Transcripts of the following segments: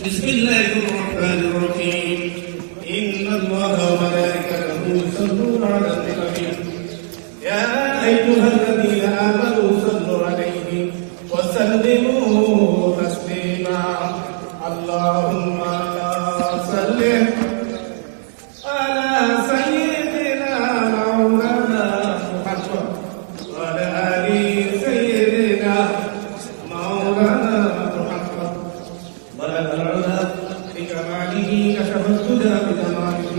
بسم الله الرحمن الرحيم إن الله وملائكته يصلون على النبي يا أيها الذين آمنوا صلوا عليه وسلموا تسليما اللهم صل على سيدنا مولانا محمد وعلى آل سيدنا مولانا محمد بلغ العلا بكماله كشف الهدى بكماله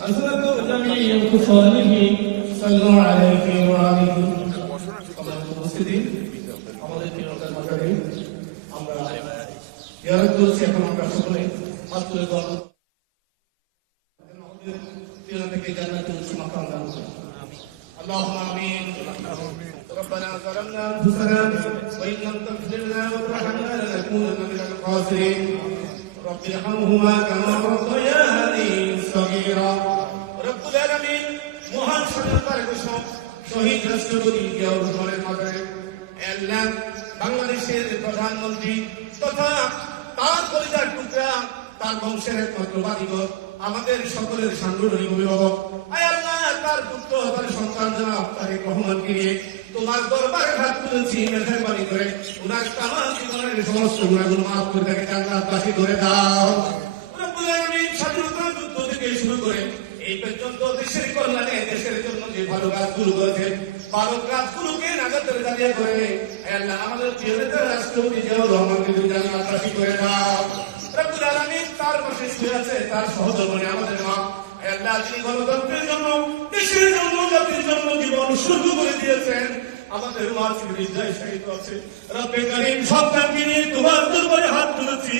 أسود جميع خصاله صلوا عليه وآله المسلمين আমাদের তিনটার মাঝে আমরা ইয়ারত করছি এখন আমরা সকলে হাত তুলে দোয়া করব আমাদের তিনটাকে জান্নাতুল মাকাম দান করুন اللهم آمين ربنا ظلمنا أنفسنا وإن لم تغفر لنا وترحمنا لنكونن من الخاسرين رب ارحمهما كما ربياني صغيرا رب العالمين মহান স্বাধীনতার ঘোষক শহীদ রাষ্ট্রপতি জিয়াউর রহমানের মাজারে আল্লাহ বাংলাদেশের প্রধানমন্ত্রী তথা তার পরিবার টুকরা তার বংশের একমাত্র বাদীগর আমাদের সকলের সাংগঠনিক অভিভাবক আয় আল্লাহ তার পুত্র তার সন্তান জনাব তারেক রহমানকে নিয়ে তোমার দরবারে হাত তুলেছি মেহরবানি করে উনার তামাম জীবনের সমস্ত গুনাহগুলো মাফ করে তাকে জান্নাতবাসী করে দাও রব্বুল আলামিন স্বাধীনতার যুদ্ধ থেকে শুরু করে এই পর্যন্ত দেশের কল্যাণে দেশের জন্য যে ভালো কাজগুলো করেছে ভালো কাজগুলোকে নাজাতের দাঁড়িয়ে করে আল্লাহ আমাদের প্রিয় নেতা রাষ্ট্রপতি জিয়াউর রহমানকে জান্নাতবাসী করে দাও রব্বুল আলামিন তার পাশে শুয়ে আছে তার সহধর্মী আমাদের মা আল্লাহ যিনি গণতন্ত্রের জন্য দেশের জন্য জাতির জন্য জীবন উৎসর্গ করে দিয়েছেন আমাদের মা বিদ্যায় শাহিদ আছে রব্বে করিম সন্তানকে নিয়ে তোমার দরবারে হাত তুলেছি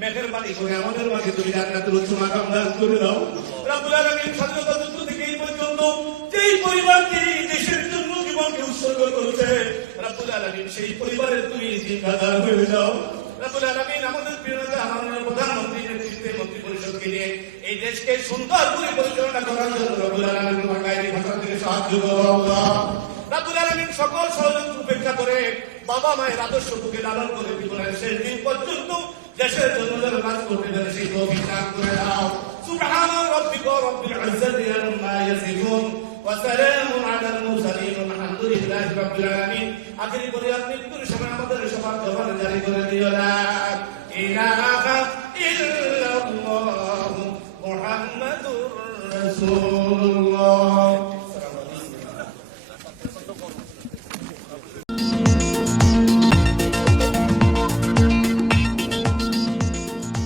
মেহেরবানি করে আমাদের মাঝে তুমি জান্নাতুল মাকাম দান করে দাও রব্বুল আলামিন স্বাধীনতা যুদ্ধ থেকে এই পর্যন্ত যেই পরিবারটি দেশের জন্য জীবনকে উৎসর্গ করেছে রব্বুল আলামিন সেই পরিবারের তুমি জিম্মাদার হয়ে যাও রব্বুল আলামিন আমাদের প্রিয় নেতা মাননীয় প্রধানমন্ত্রীর নেতৃত্বে মন্ত্রী পরিষদকে নিয়ে এই দেশকে সুন্দর করে পরিচালনা করার জন্য রব্বুল আলামিন তোমার গায়ের ভাষা থেকে সাহায্য করো আল্লাহ রব্বুল আলামিন সকল ষড়যন্ত্র উপেক্ষা করে বাবা মায়ের আদর্শকে লালন করে জীবনের শেষ দিন পর্যন্ত দেশের জন্য যারা কাজ করতে পারে সেই তৌফিক দান করে দাও সুবহান রাব্বিকা রাব্বিল ইজ্জাতি আম্মা ইয়াসিফুন ওয়া সালামুন আলাল মুরসালিন আলহামদুলিল্লাহি রাব্বিল আলামিন আখিরি করে আপনি মৃত্যুর সময় আমাদের সবার জবানে জারি করে দিও লা ইলাহা ইল্লাল্লাহ মুহাম্মাদুর রাসূলুল্লাহ